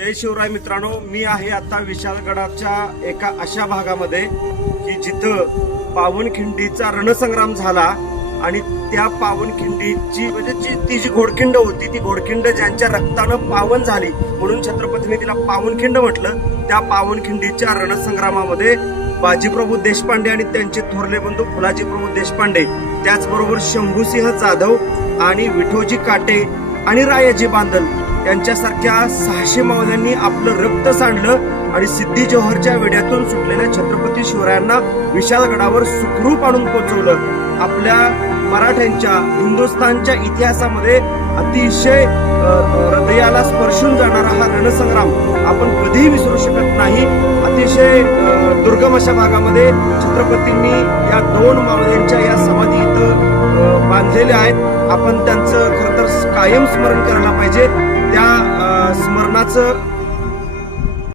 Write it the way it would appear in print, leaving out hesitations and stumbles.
जय शिवराय मित्रांनो, मी आहे आता विशाळगडाच्या एका अशा भागामध्ये की जिथं पावनखिंडीचा रणसंग्राम झाला आणि त्या पावनखिंडीची म्हणजे ती जी घोडखिंड होती ती घोडखिंड ज्यांच्या रक्तानं पावन झाली म्हणून छत्रपतीने तिला पावनखिंड म्हटलं. त्या पावनखिंडीच्या रणसंग्रामामध्ये बाजीप्रभू देशपांडे आणि त्यांचे थोरले बंधू फुलाजीप्रभू देशपांडे, त्याचबरोबर शंभूसिंह जाधव आणि विठोजी काटे आणि रायाजी बांदल यांच्यासारख्या 600 मावळ्यांनी आपलं रक्त सांडलं आणि सिद्धी जोहरच्या वेड्यातून सुटलेल्या छत्रपती शिवरायांना विशाळगडावर सुखरूप आणून पोहोचवलं. आपल्या मराठ्यांच्या हिंदुस्थानच्या इतिहासामध्ये अतिशय हृदयाला स्पर्शून जाणारा हा रणसंग्राम आपण कधीही विसरू शकत नाही. अतिशय दुर्गम अशा भागामध्ये छत्रपतींनी या 2 मावळ्यांच्या या समाधी इथं बांधलेल्या आहेत. आपण त्यांचं खरं तर कायम स्मरण करायला पाहिजे. त्या स्मरणाचं